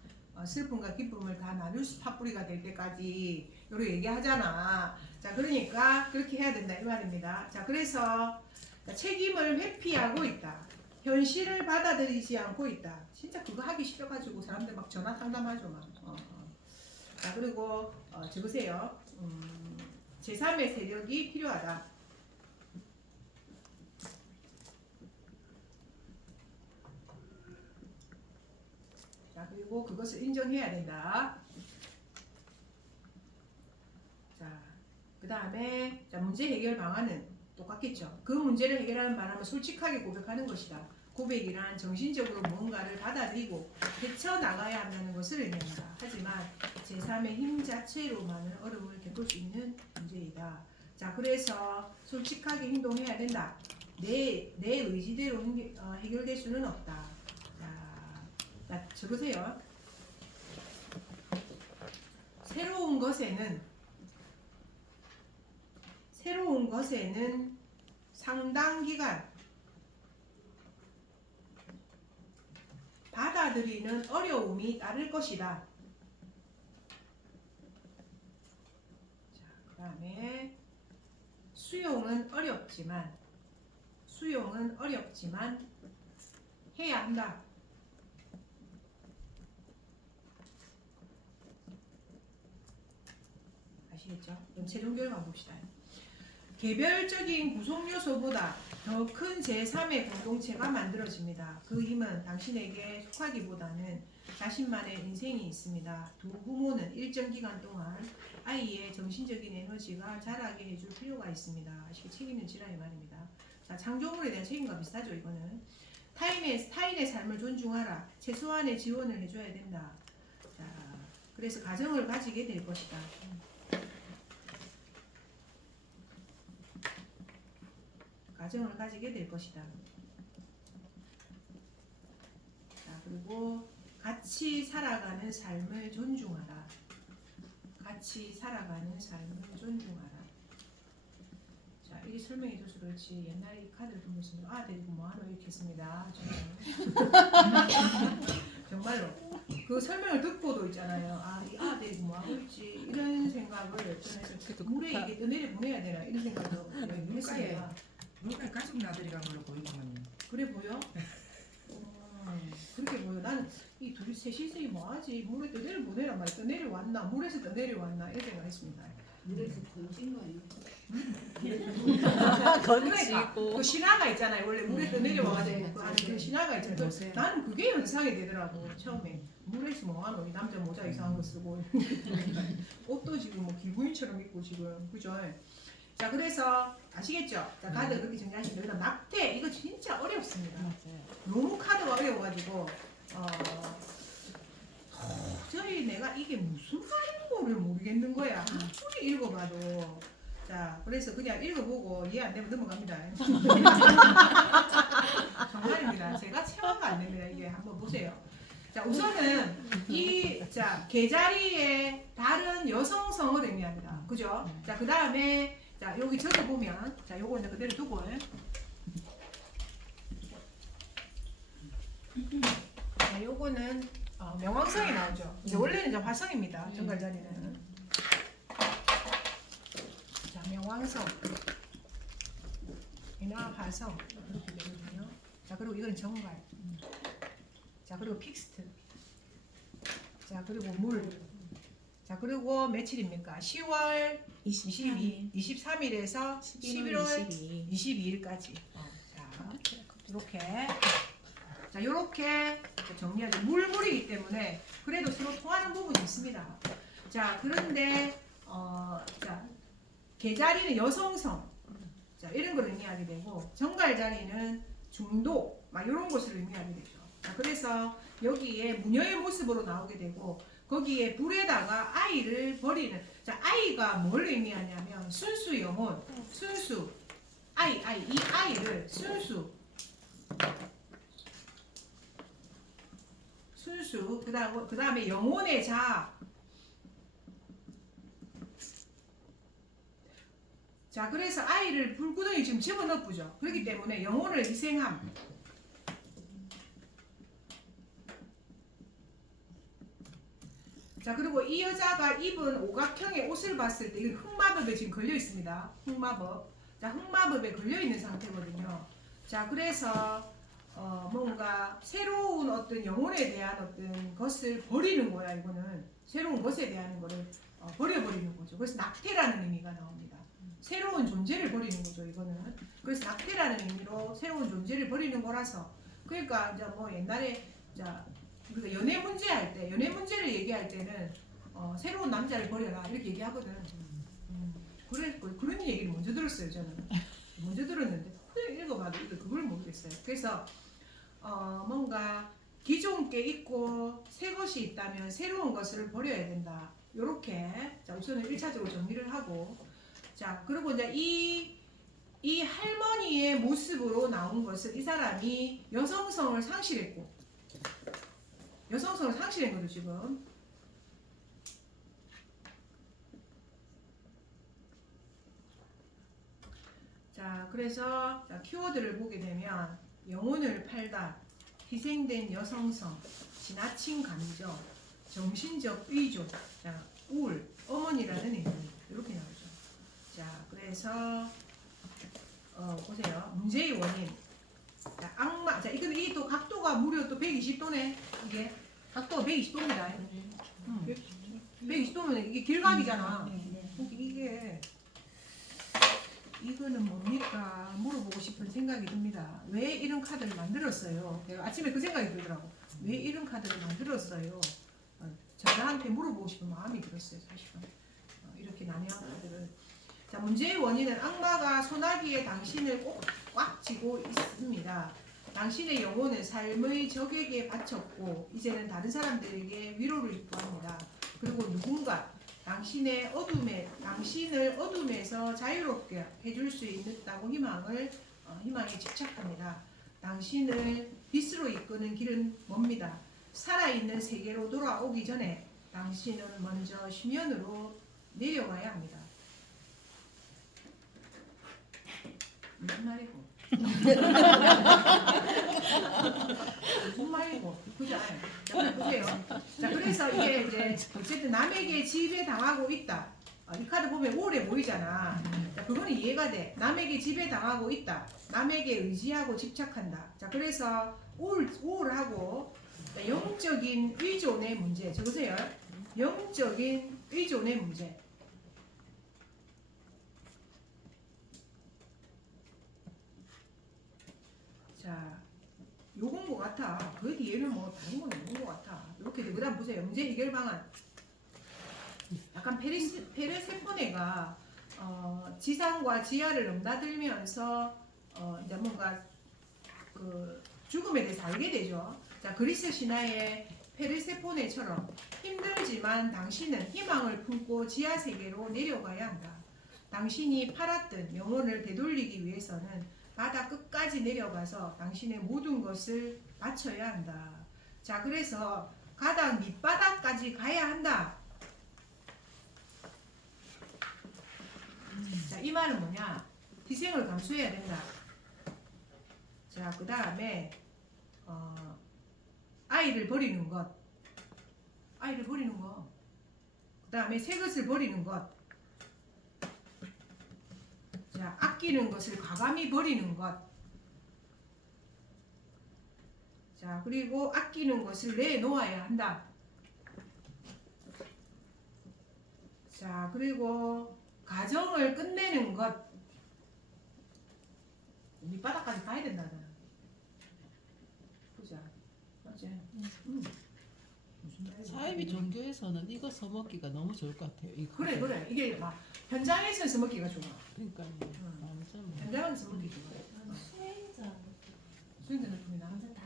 슬픔과 기쁨을 다 나눌 수 팥뿌리가 될 때까지 요렇게 얘기하잖아. 자, 그러니까 그렇게 해야 된다 이 말입니다. 자, 그래서 책임을 회피하고 있다. 현실을 받아들이지 않고 있다. 진짜 그거 하기 싫어가지고 사람들 막 전화 상담하죠 막. 자 그리고 적으세요. 제3의 세력이 필요하다. 자 그리고 그것을 인정해야 된다. 자 그 다음에 문제 해결 방안은 똑같겠죠. 그 문제를 해결하는 바람은 솔직하게 고백하는 것이다. 고백이란 정신적으로 뭔가를 받아들이고 헤쳐나가야 한다는 것을 의미한다. 하지만 제3의 힘 자체로만은 어려움을 겪을 수 있는 문제이다. 자, 그래서 솔직하게 행동해야 된다. 내 의지대로 해결될 수는 없다. 자, 적으세요. 새로운 것에는 상당 기간 받아들이는 어려움이 따를 것이다. 자, 그 다음에 수용은 어렵지만 해야 한다. 아시겠죠? 그럼 최종 결과 봅시다. 개별적인 구성 요소보다 더 큰 제3의 공동체가 만들어집니다. 그 힘은 당신에게 속하기보다는 자신만의 인생이 있습니다. 두 부모는 일정 기간 동안 아이의 정신적인 에너지가 자라게 해줄 필요가 있습니다. 책 있는 지라의 말입니다. 자, 창조물에 대한 책임과 비슷하죠. 이거는 타인의 삶을 존중하라. 최소한의 지원을 해줘야 된다. 자, 그래서 가정을 가지게 될 것이다. 가정을 가지게 될 것이다. 자, 그리고 같이 살아가는 삶을 존중하라. 같이 살아가는 삶을 존중하라. 자, 이게 설명해줘서 그렇지 옛날에 이 카드를 보면서 데리고 뭐하노 이렇게 했습니다. 정말로 그 설명을 듣고도 있잖아요. 이 데리고 뭐하고 있지 이런 생각을 전해서 물에 이게 떠내려 보내야 되나 이런 생각도 했습니다. 물가에 가족 나들이란 걸로 보이구만. 그래 보여? 그렇게 보여. 나는 이 둘이 셋이서 뭐하지? 물에 떠내려 보내란 말이야. 떠내려왔나? 물에서 떠내려왔나? 이런 생각했습니다. 물에서 던진 거 아니야? 그러니까 그 신화가 있잖아요. 원래 물에 떠내려와가지고 그 안에 그 신화가 있잖아요. 나는 그게 연상이 되더라고. 처음에 물에서 뭐하노? 이 남자 모자 이상한 거 쓰고 옷도 지금 뭐 기부인처럼 입고 지금 그죠? 자, 그래서 아시겠죠? 자, 카드 그렇게 정리하시면 여기다 낙태 이거 진짜 어렵습니다. 너무 카드가 어려워가지고 도저히 내가 이게 무슨 말인 거를 모르겠는 거야. 아무리 읽어봐도. 자, 그래서 그냥 읽어보고 이해 안 되면 넘어갑니다. 정말입니다. 제가 체화가 안 됩니다. 이게 한번 보세요. 자, 우선은 개자리의 다른 여성성을 의미합니다. 그죠? 자, 그 다음에 자, 여기 적어보면 자, 요거 이제 그대로 두고 자, 요거는 명왕성이 나오죠. 이제 원래는 이제 화성입니다. 정갈자리는. 자, 명왕성 이나 화성 이렇게 되거든요. 자, 그리고 이건 정갈. 자, 그리고 픽스트. 자, 그리고 물. 자, 그리고 며칠입니까? 10월 23일에서 11월 22일까지. 자, 이렇게. 자, 이렇게 정리하죠. 물이기 때문에 그래도 서로 통하는 부분이 있습니다. 자, 그런데 자, 개자리는 여성성. 자, 이런 걸 의미하게 되고 정갈자리는 중도 막 이런 것을 의미하게 되죠. 자, 그래서 여기에 무녀의 모습으로 나오게 되고 거기에 불에다가 아이를 버리는. 자, 아이가 뭘 의미하냐면 순수 영혼, 순수 이 아이를 순수 그 다음에 영혼의 자. 자, 그래서 아이를 불구덩이 지금 집어넣고죠. 그렇기 때문에 영혼을 희생함. 자, 그리고 이 여자가 입은 오각형의 옷을 봤을 때 이건 흑마법에 지금 걸려 있습니다. 흑마법. 자, 흑마법에 걸려 있는 상태거든요. 자, 그래서 뭔가 새로운 어떤 영혼에 대한 어떤 것을 버리는 거야. 이거는 새로운 것에 대한 거를 버려버리는 거죠. 그래서 낙태라는 의미가 나옵니다. 새로운 존재를 버리는 거죠. 이거는. 그래서 낙태라는 의미로 새로운 존재를 버리는 거라서. 그러니까 이제 뭐 옛날에 그러니까 연애 문제를 얘기할 때는 새로운 남자를 버려라 이렇게 얘기하거든. 그런 얘기를 먼저 들었어요. 저는 먼저 들었는데 그냥 읽어봐도 그걸 모르겠어요. 그래서 뭔가 기존 게 있고 새 것이 있다면 새로운 것을 버려야 된다. 요렇게 자, 우선은 1차적으로 정리를 하고 자, 그리고 이제 이 할머니의 모습으로 나온 것은 이 사람이 여성성을 상실했고 여성성을 상실한 거죠 지금. 자, 그래서 키워드를 보게 되면 영혼을 팔다, 희생된 여성성, 지나친 감정, 정신적 의존, 자, 우울, 어머니라는 의미 이렇게 나오죠. 자, 그래서 보세요. 문제의 원인. 자, 악마. 자, 이 또 각도가 무려 또 120도네. 이게 각도가 120도입니다. 120도면 이게 길각이잖아. 이게 이거는 뭡니까? 물어보고 싶은 생각이 듭니다. 왜 이런 카드를 만들었어요? 내가 아침에 그 생각이 들더라고. 왜 이런 카드를 만들었어요? 저한테 물어보고 싶은 마음이 들었어요, 사실은. 이렇게 난해한 카드를. 자, 문제의 원인은 악마가 소나기에 당신을 꼭 꽉 쥐고 있습니다. 당신의 영혼은 삶의 적에게 바쳤고 이제는 다른 사람들에게 위로를 구합니다. 그리고 누군가 당신을 어둠에서 자유롭게 해줄 수 있다고 희망에 집착합니다. 당신을 빛으로 이끄는 길은 뭡니다. 살아있는 세계로 돌아오기 전에 당신은 먼저 심연으로 내려가야 합니다. 무슨 말이고? 무슨 말이고? 그죠? 자, 보세요. 자, 그래서 이게 이제 어쨌든 남에게 지배당하고 있다. 이 카드 보면 우울해 보이잖아. 자, 그거는 이해가 돼. 남에게 지배당하고 있다. 남에게 의지하고 집착한다. 자, 그래서 우울하고 영적인 의존의 문제. 적으세요. 영적인 의존의 문제. 자, 요건 것 같아. 그 뒤에는 뭐 다른 건 없는 것 같아. 이렇게 되고 그다음 보세요. 문제 해결 방안. 약간 페르세포네가 지상과 지하를 넘나들면서 이제 뭔가 그 죽음에 대해서 알게 되죠. 자, 그리스 신화의 페르세포네처럼 힘들지만 당신은 희망을 품고 지하 세계로 내려가야 한다. 당신이 팔았던 영혼을 되돌리기 위해서는 바다 끝까지 내려가서 당신의 모든 것을 바쳐야 한다. 자, 그래서 가장 밑바닥까지 가야 한다. 자, 이 말은 뭐냐? 희생을 감수해야 된다. 자, 그 다음에 아이를 버리는 것. 아이를 버리는 것. 그 다음에 새 것을 버리는 것. 자, 아끼는 것을 과감히 버리는 것. 자, 그리고 아끼는 것을 내놓아야 한다. 자, 그리고 가정을 끝내는 것. 밑바닥까지 가야 된다잖아. 보자. 맞지? 사이비 종교에서는 이거 써먹기가 너무 좋을 것 같아요. 이거. 그래, 그래. 이게 막 현장에서 써먹기가 좋아. 그러니까요. 완전 뭐. 현장에서 써먹기 좋아. 수행자 수행자 느낌이다. 완전 다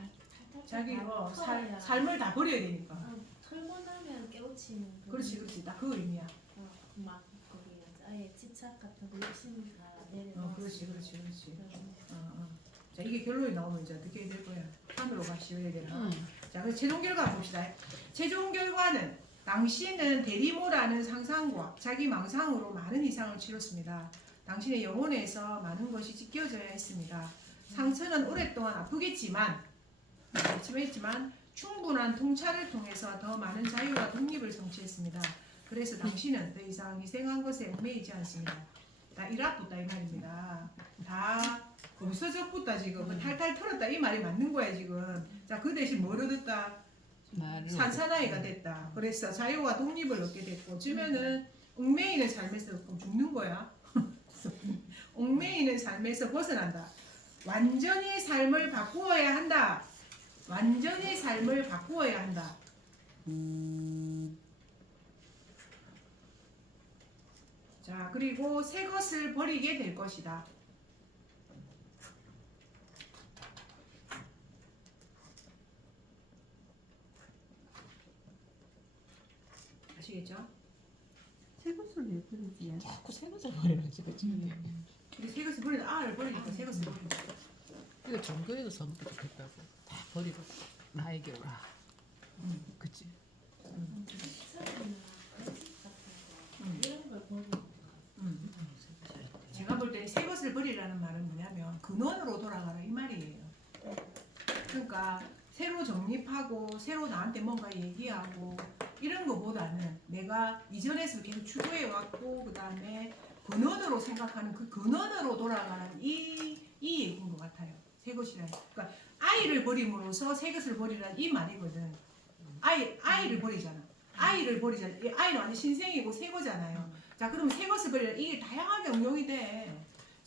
자기 털어야. 삶을 다 버려야 되니까. 털고 나면 깨우치는 그렇지, 그렇지. 딱 그 의미야. 막 거기 아예 집착 같은 거 욕심 다 내려놓고 그렇지, 그렇지, 그렇지. 자, 이게 결론이 나오면 이제 어떻게 될 거야? 판으로 가시어야 되나? 자, 그래서 최종 결과 봅시다. 최종 결과는 당신은 대리모라는 상상과 자기 망상으로 많은 이상을 치렀습니다. 당신의 영혼에서 많은 것이 찢겨져야 했습니다. 상처는 오랫동안 아프겠지만 충분한 통찰을 통해서 더 많은 자유와 독립을 성취했습니다. 그래서 당신은 더 이상 희생한 것에 얽매이지 않습니다. 다 일합부다 이 말입니다. 다 없어졌부다 지금 탈탈 털었다 이 말이 맞는 거야 지금. 자, 그 대신 뭘 얻었다? 산사나이가 됐다. 그래서 자유와 독립을 얻게 됐고 주면은 얽매이는 삶에서 그럼 죽는 거야. 얽매이는 삶에서 벗어난다. 완전히 삶을 바꾸어야 한다. 완전히 삶을 바꾸어야 한다. 자, 그리고 새 것을 버리게 될 것이다. 아시겠죠? 새 것을 왜 버리지? 자꾸 새 것을 버리는지 그치? 이게 새 것을 버리다 R을 버리니까 새 것을 버린다. 이거 종교에도 써먹기 좋겠다고. 다 버리고 나에게 오라. 그치? 집착이나 거짓 같은 거 이런 걸 버리고 제가 볼 때 새 것을 버리라는 말은 뭐냐면 근원으로 돌아가라 이 말이에요. 그러니까 새로 정립하고 새로 나한테 뭔가 얘기하고 이런 거보다는 내가 이전에서 계속 추구해왔고 그 다음에 근원으로 생각하는 그 근원으로 돌아가는 이 얘기인 것 같아요. 새 것이라는. 그러니까 아이를 버림으로써 새 것을 버리라는 이 말이거든. 아이를 버리잖아. 아이를 버리잖아. 이 아이는 완전 신생이고 새 거잖아요. 자, 그러면 새 것을 버리라. 이게 다양하게 응용이 돼.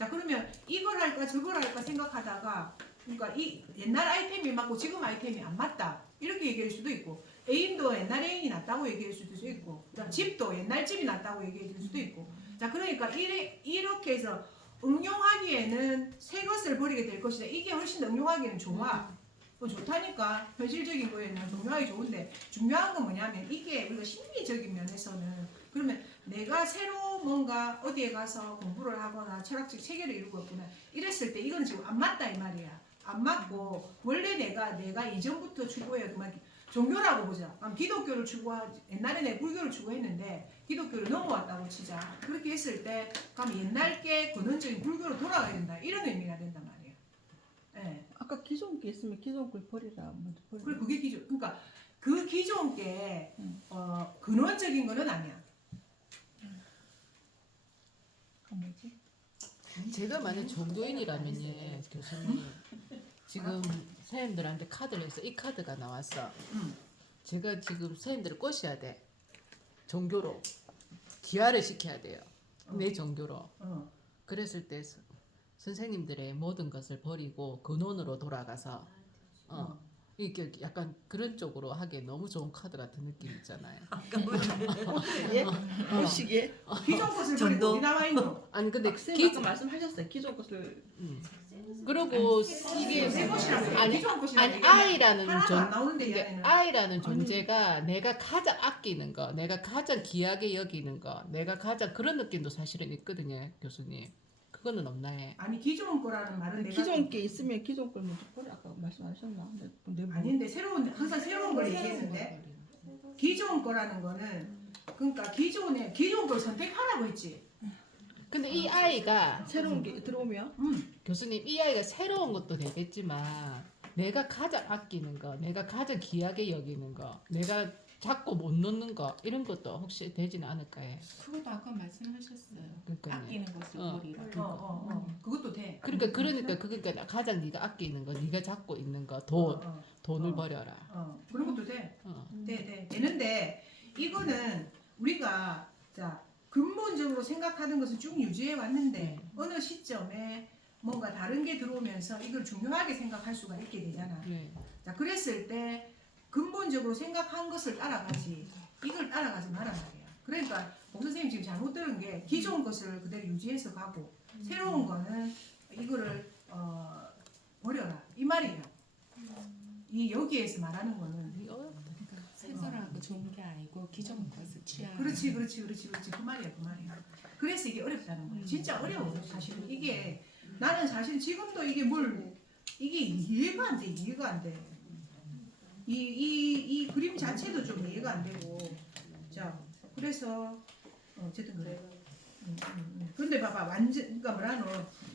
자 그러면 이걸 할까 저걸 할까 생각하다가 그러니까 이 옛날 아이템이 맞고 지금 아이템이 안 맞다 이렇게 얘기할 수도 있고 애인도 옛날 애인이 낫다고 얘기할 수도 있고 그다음 집도 옛날 집이 낫다고 얘기할 수도 있고 자 그러니까 이렇게 해서 응용하기에는 새 것을 버리게 될 것이다. 이게 훨씬 더 응용하기는 좋아. 좋다니까 현실적인 거에는 응용하기 좋은데 중요한 건 뭐냐면 이게 우리가 심리적인 면에서는 그러면 내가 새로 뭔가 어디에 가서 공부를 하거나 철학적 체계를 이루고 있구나 이랬을 때 이건 지금 안 맞다 이 말이야. 안 맞고 원래 내가 이전부터 추구해야만 종교라고 보자. 그럼 기독교를 옛날에 내가 불교를 추구했는데 기독교를 넘어왔다고 치자. 그렇게 했을 때 그럼 옛날 게 근원적인 불교로 돌아가야 된다. 이런 의미가 된단 말이야. 예. 아까 기존 게 있으면 기존 걸 버리라. 먼저 버리라. 그래 그게 기존. 그러니까 그 기존 게 근원적인 거는 아니야. 뭐지? 제가 만약 종교인이라면요 교수님 지금 선생님들한테 카드를 해서 이 카드가 나왔어. 제가 지금 선생님들을 꼬셔야 돼. 종교로 기화를 시켜야 돼요. 내 종교로. 그랬을 때 선생님들의 모든 것을 버리고 근원으로 돌아가서 이게 약간 그런 쪽으로 하기에 너무 좋은 카드 같은 느낌 있잖아요. 예? 시계? 기존 것을 전도. 버리고 어디 나와 있노? 아니 근데 학생 아까 말씀하셨어요. 기존 것을 그리고 이게 새 것이라고 해. 아니, 기존 것이라고 아니 얘기해. 아이라는 하나도 안 나오는데 이 그러니까 안에는. 아이라는 존재가 내가 가장 아끼는 거, 내가 가장 귀하게 여기는 거, 내가 가장 그런 느낌도 사실은 있거든요, 교수님. 그거는 없나요? 아니 기존 거라는 말은 내가 기존 게 있으면 기존 걸 먼저 버려. 아까 말씀하셨나? 근데 뭐 아닌데 항상 새로운 걸 얘기했는데 기존 거라는 거는 그러니까 기존 걸 선택하라고 했지. 근데 이 아이가 새로운 게 들어오면 교수님 이 아이가 새로운 것도 되겠지만 내가 가장 아끼는 거, 내가 가장 귀하게 여기는 거, 내가 잡고 못 놓는 거 이런 것도 혹시 되지는 않을까요? 그것도 아까 말씀하셨어요. 그러니까요. 아끼는 것을 어. 버리라. 그것도 돼. 그러니까 가장 네가 아끼는 거, 네가 잡고 있는 거, 돈을 어. 버려라. 그런 것도 돼. 어. 되는데 이거는 우리가 자 근본적으로 생각하는 것을 쭉 유지해 왔는데 어느 시점에 뭔가 다른 게 들어오면서 이걸 중요하게 생각할 수가 있게 되잖아. 네. 자 그랬을 때 근본적으로 생각한 것을 따라가지 이걸 따라가지 말란 말이야. 그러니까 복 선생님 지금 잘못 들은 게 기존 것을 그대로 유지해서 가고 새로운 거는 이거를 버려라 이 말이에요. 이 여기에서 말하는 거는 이거 어렵다. 새거라고 좋은 게 아니고 기존 것을 취하는. 그렇지 그 말이야. 그래서 이게 어렵다는 거야. 진짜 어려워 사실은. 이게 나는 사실 지금도 이게 이게 이해가 안 돼. 이 그림 자체도 좀 이해가 안 되고. 자 그래서 어쨌든 그래. 근데 봐봐 그러니까 뭐라노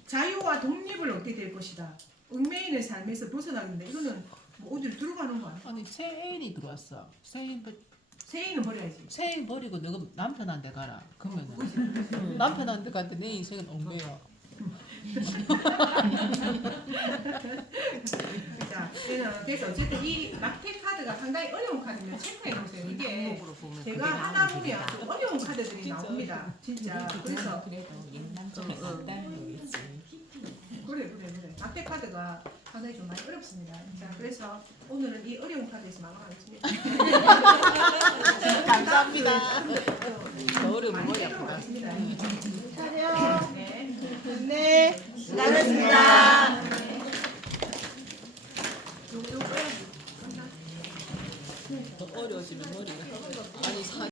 자유와 독립을 얻게 될 것이다. 얽매이는 삶에서 벗어나는데 이거는 뭐 어디로 들어가는 거 아니야? 아니 새 애인이 들어왔어. 세인은 버려야지. 새 애인 버리고 너가 남편한테 가라. 그러면은 남편한테 갔는데 내 인생은 엉매야. 자, 그래서 어쨌든 이 막대 카드가 상당히 어려운 카드면 체크해 놓으세요. 이게 제가 하다 보면 좀 어려운 카드들이 나옵니다. 진짜. 그래서 그래도 옛날처럼 간단한 거겠지. 그래. 막대 카드가 상당히 좀 많이 어렵습니다. 자, 그래서 오늘은 이 어려운 카드에서 마감하겠습니다. 감사합니다. 겨울에 많이 머리 빼도록 아프다. 하겠습니다. 차려. 네. 네. 수고하셨습니다. 요거 빼야지. 더 어려워지면 머리가.